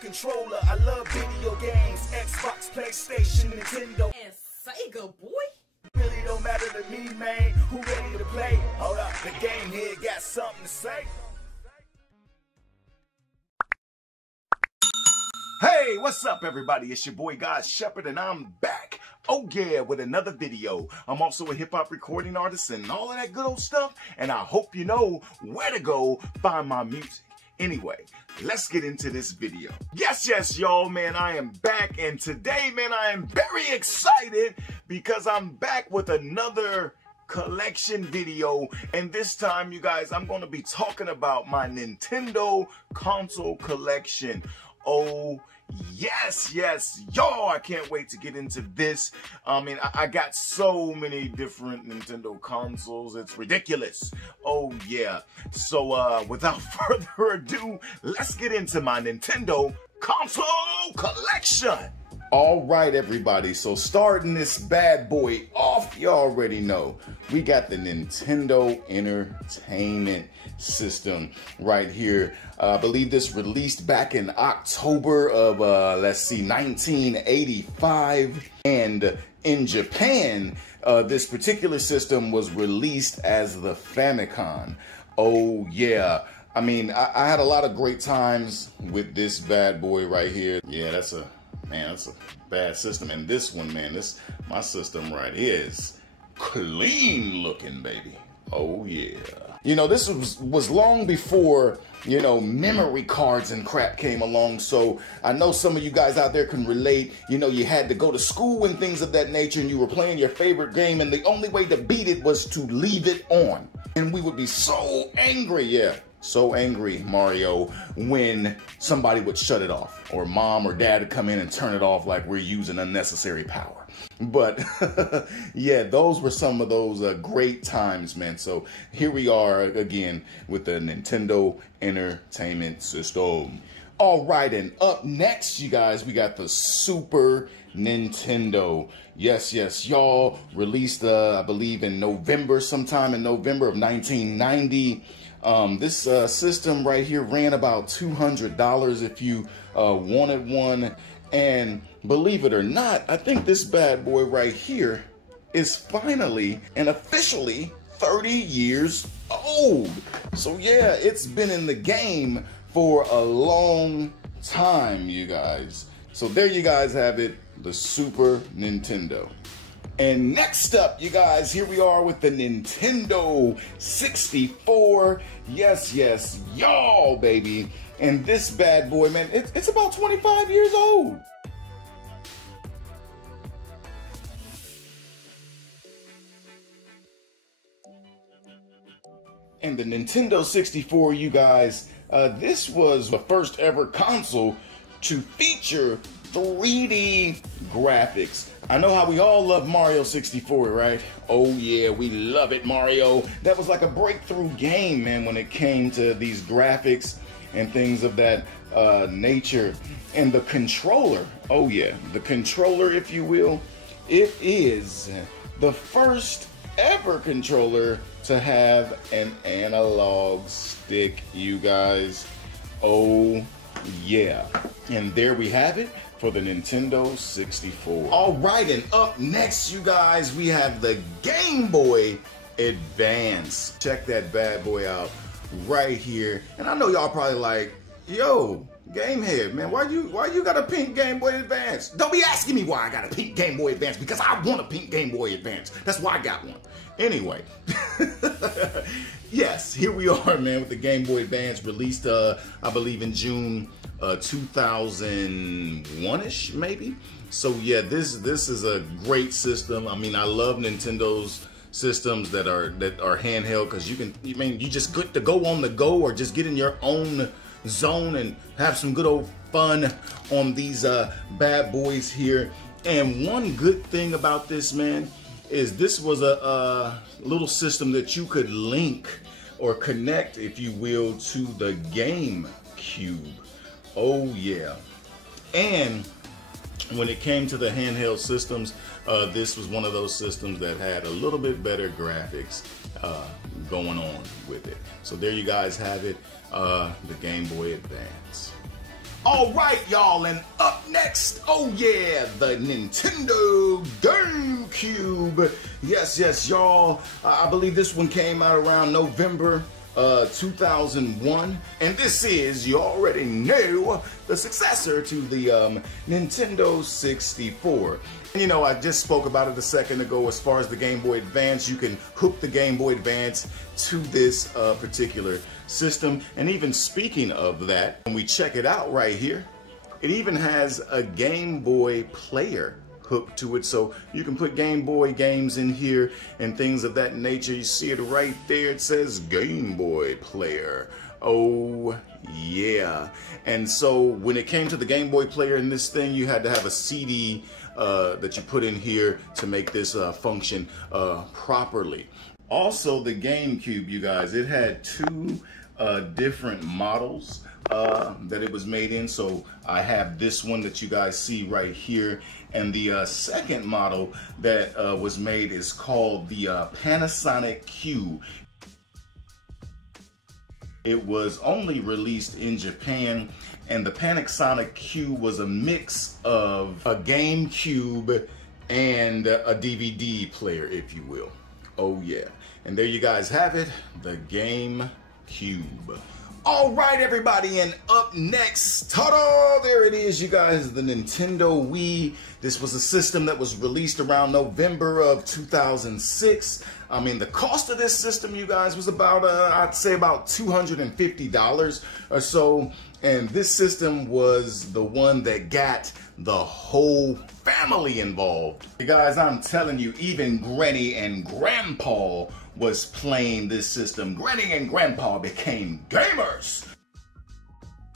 controller. I love video games, Xbox, PlayStation, Nintendo, and Sega, boy. Really don't matter to me, man. Who ready to play? Hold up, the GameHead got something to say. Hey, what's up, everybody? It's your boy God Shepherd, and I'm back. Oh yeah, with another video. I'm also a hip-hop recording artist and all of that good old stuff, and I hope you know where to go find my music. Anyway, let's get into this video. Yes, y'all, man, I am back, and today, man, I am very excited because I'm back with another collection video, and this time, you guys, I'm going to be talking about my Nintendo console collection. Oh, yes, y'all, I can't wait to get into this. I mean, I got so many different Nintendo consoles, it's ridiculous. Oh, yeah. So, without further ado, let's get into my Nintendo console collection. All right, everybody, so starting this bad boy off, you already know, we got the Nintendo Entertainment System right here. I believe this released back in October of, 1985. And in Japan, this particular system was released as the Famicom. Oh, yeah. I mean, I had a lot of great times with this bad boy right here. Yeah, that's a bad system. And this one, man, my system right here is clean looking, baby. Oh yeah. You know, this was long before, you know, memory cards and crap came along. So I know some of you guys out there can relate. You know, you had to go to school and things of that nature, and you were playing your favorite game, and the only way to beat it was to leave it on. And we would be so angry, yeah. So angry, Mario, when somebody would shut it off, or mom or dad would come in and turn it off like we're using unnecessary power. But yeah, those were some of those great times, man. So here we are again with the Nintendo Entertainment System. All right, and up next, you guys, we got the Super Nintendo. Yes, y'all, released, I believe, in November, sometime in November of 1990. This system right here ran about $200 if you wanted one. And believe it or not, I think this bad boy right here is finally and officially 30 years old. So yeah, it's been in the game for a long time, you guys. So there you guys have it, the Super Nintendo. And next up, you guys, here we are with the Nintendo 64. Yes, y'all, baby. And this bad boy, man, it's about 25 years old. And the Nintendo 64, you guys, this was the first ever console to feature 3D graphics. I know how we all love Mario 64, right? Oh yeah, we love it, Mario. That was like a breakthrough game, man, when it came to these graphics and things of that nature. And the controller, oh yeah, the controller, if you will, it is the first ever controller to have an analog stick, you guys. Oh yeah. And there we have it for the Nintendo 64. All right, and up next, you guys, we have the Game Boy Advance. Check that bad boy out right here. And I know y'all probably like, yo, GameHead, man, why you got a pink Game Boy Advance? Don't be asking me why I got a pink Game Boy Advance, because I want a pink Game Boy Advance. That's why I got one. Anyway, yes, here we are, man, with the Game Boy Advance, released, I believe, in June 2001-ish, maybe. So yeah, this is a great system. I mean, I love Nintendo's systems that are handheld, because you just get to go on the go, or just get in your own zone and have some good old fun on these bad boys here. And one good thing about this, man, is this was a little system that you could link or connect, if you will, to the GameCube. Oh yeah. And when it came to the handheld systems, this was one of those systems that had a little bit better graphics going on with it. So there you guys have it, the Game Boy Advance. All right, y'all, and up next, oh yeah, the Nintendo GameCube. Yes, y'all. I believe this one came out around November 2001, and this is, you already know, the successor to the Nintendo 64. You know, I just spoke about it a second ago. As far as the Game Boy Advance, you can hook the Game Boy Advance to this particular system. And even speaking of that, when we check it out right here, it even has a Game Boy player hooked to it, so you can put Game Boy games in here and things of that nature. You see it right there, it says Game Boy player. Oh yeah. And so when it came to the Game Boy player in this thing, you had to have a CD that you put in here to make this function properly. Also, the GameCube, you guys, it had two different models that it was made in. So I have this one that you guys see right here, and the second model that was made is called the Panasonic Q. It was only released in Japan, and the Panasonic Q was a mix of a GameCube and a DVD player, if you will. Oh yeah. And there you guys have it, the GameCube. All right, everybody, and up next, ta-da, there it is, you guys, the Nintendo Wii. This was a system that was released around November of 2006. I mean, the cost of this system, you guys, was about, I'd say about $250 or so. And this system was the one that got the whole family involved. You guys, I'm telling you, even Granny and Grandpa was playing this system. Granny and Grandpa became gamers.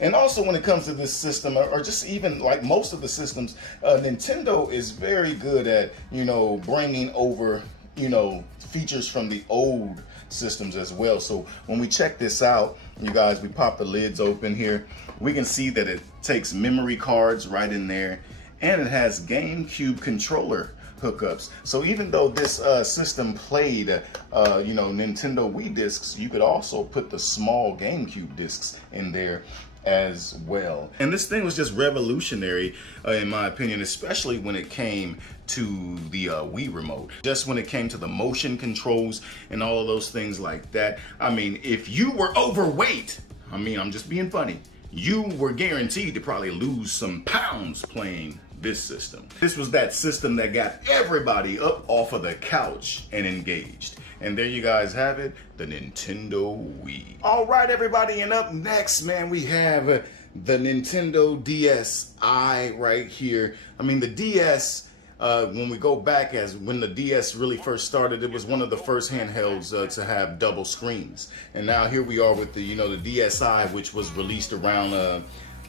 And also when it comes to this system, or just even like most of the systems, Nintendo is very good at, you know, bringing over, you know, features from the old systems as well. So when we check this out, you guys, we pop the lids open here, we can see that it takes memory cards right in there, and it has GameCube controller hookups. So even though this system played, you know, Nintendo Wii discs, you could also put the small GameCube discs in there as well. And this thing was just revolutionary, in my opinion, especially when it came to the Wii remote. Just when it came to the motion controls and all of those things like that. I mean, if you were overweight, I mean, I'm just being funny, you were guaranteed to probably lose some pounds playing this system. This was that system that got everybody up off of the couch and engaged. And there you guys have it, the Nintendo Wii. All right, everybody, and up next, man, we have the Nintendo DSi right here. I mean, the DS, when we go back as when the DS really first started, it was one of the first handhelds to have double screens. And now here we are with the, you know, the DSi, which was released around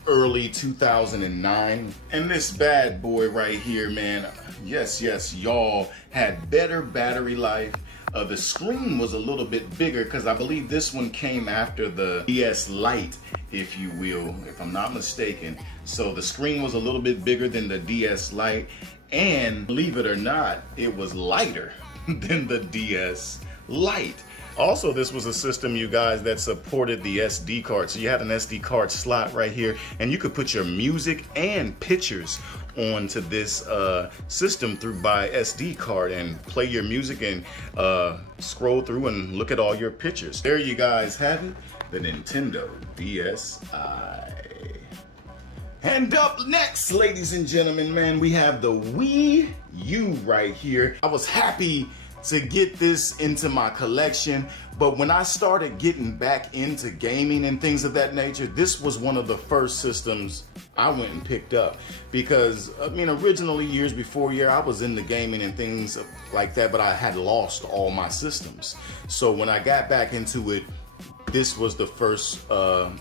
early 2009. And this bad boy right here, man, yes, y'all, had better battery life. The screen was a little bit bigger because I believe this one came after the DS Lite, if you will, if I'm not mistaken. So the screen was a little bit bigger than the DS Lite, and believe it or not, it was lighter than the DS Lite. Also, this was a system, you guys, that supported the SD card. So you had an SD card slot right here, and you could put your music and pictures onto this system by SD card and play your music and scroll through and look at all your pictures. There you guys have it, the Nintendo DSi. And up next, ladies and gentlemen, man, we have the Wii U right here. I was happy to get this into my collection, but when I started getting back into gaming and things of that nature, this was one of the first systems I went and picked up, because I mean, originally years before, I was into gaming and things like that, but I had lost all my systems. So when I got back into it, this was the first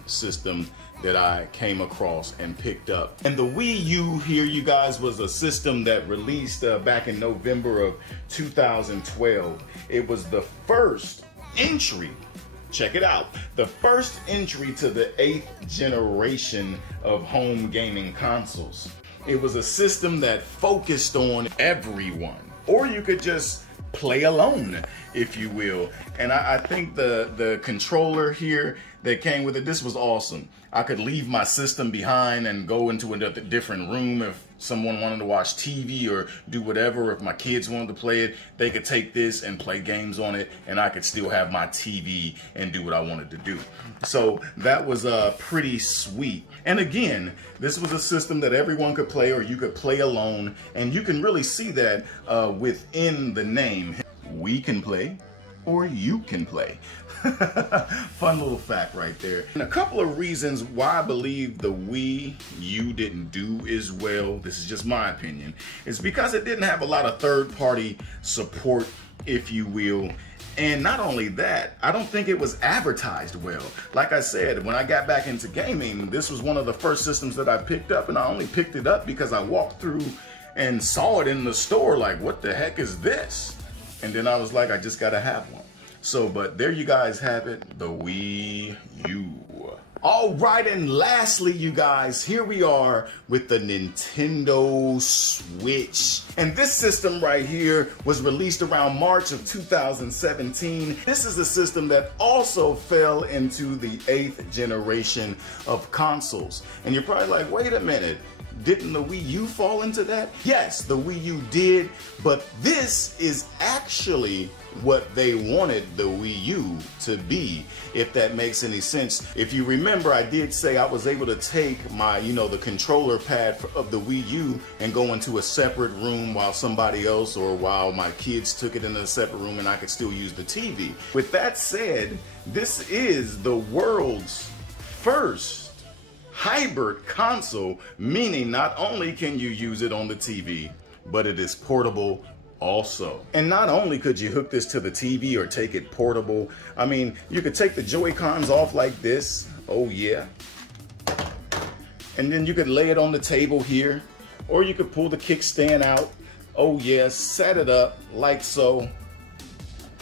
system that I came across and picked up. And the Wii U here, you guys, was a system that released back in November of 2012. It was the first entry, check it out, the first entry to the 8th generation of home gaming consoles. It was a system that focused on everyone, or you could just play alone, if you will. And I think the controller here that came with it. This was awesome. I could leave my system behind and go into a different room if someone wanted to watch TV or do whatever. If my kids wanted to play it, they could take this and play games on it, and I could still have my TV and do what I wanted to do. So that was pretty sweet. And again, this was a system that everyone could play, or you could play alone, and you can really see that within the name. We can play, or you can play. Fun little fact right there. And a couple of reasons why I believe the Wii U didn't do as well, this is just my opinion, is because it didn't have a lot of third-party support, if you will. And not only that, I don't think it was advertised well. Like I said, when I got back into gaming, this was one of the first systems that I picked up, and I only picked it up because I walked through and saw it in the store like, what the heck is this? And then I was like, I just gotta have one. So, but there you guys have it, the Wii U. All right, and lastly, you guys, here we are with the Nintendo Switch. And this system right here was released around March of 2017. This is a system that also fell into the 8th generation of consoles. And you're probably like, wait a minute, didn't the Wii U fall into that? Yes, the Wii U did, but this is actually what they wanted the Wii U to be, if that makes any sense. If you remember, I did say I was able to take my, the controller pad of the Wii U and go into a separate room while somebody else, or while my kids took it in a separate room, and I could still use the TV. With that said, this is the world's first hybrid console, meaning not only can you use it on the TV, but it is portable also. And not only could you hook this to the TV or take it portable, I mean, you could take the Joy-Cons off like this, oh yeah, and then you could lay it on the table here, or you could pull the kickstand out, oh yeah, set it up like so,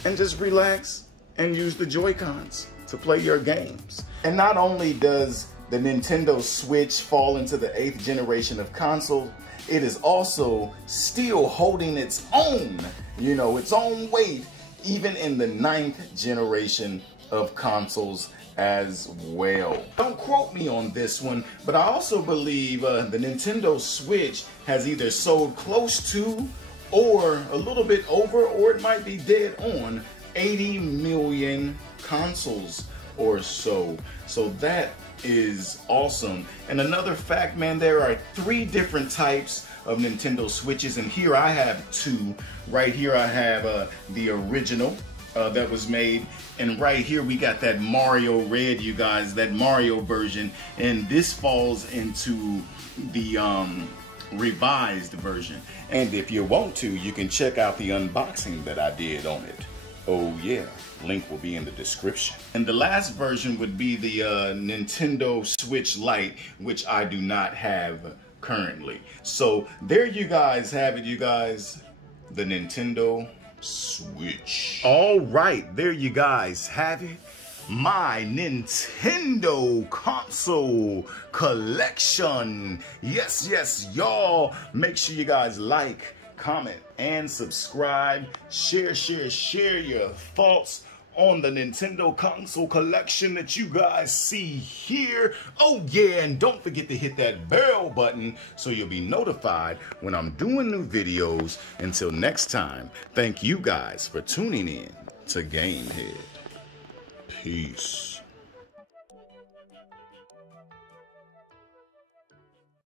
and just relax and use the Joy-Cons to play your games. And not only does the Nintendo Switch fall into the 8th generation of console, it is also still holding its own, its own weight, even in the 9th generation of consoles as well. Don't quote me on this one, but I also believe the Nintendo Switch has either sold close to, or a little bit over, or it might be dead on 80 million consoles or so. So that is awesome. And another fact, man, there are 3 different types of Nintendo Switches, and here I have 2. Right here I have the original that was made, and right here we got that Mario Red, you guys, that Mario version, and this falls into the revised version. And if you want to, you can check out the unboxing that I did on it. Oh yeah, link will be in the description. And the last version would be the Nintendo Switch Lite, which I do not have currently. So there you guys have it, you guys, the Nintendo Switch. All right, there you guys have it, my Nintendo console collection. Yes, y'all, make sure you guys like, comment, and subscribe. Share your thoughts on the Nintendo console collection that you guys see here. Oh yeah, and don't forget to hit that bell button so you'll be notified when I'm doing new videos. Until next time, thank you guys for tuning in to GameHead. Peace.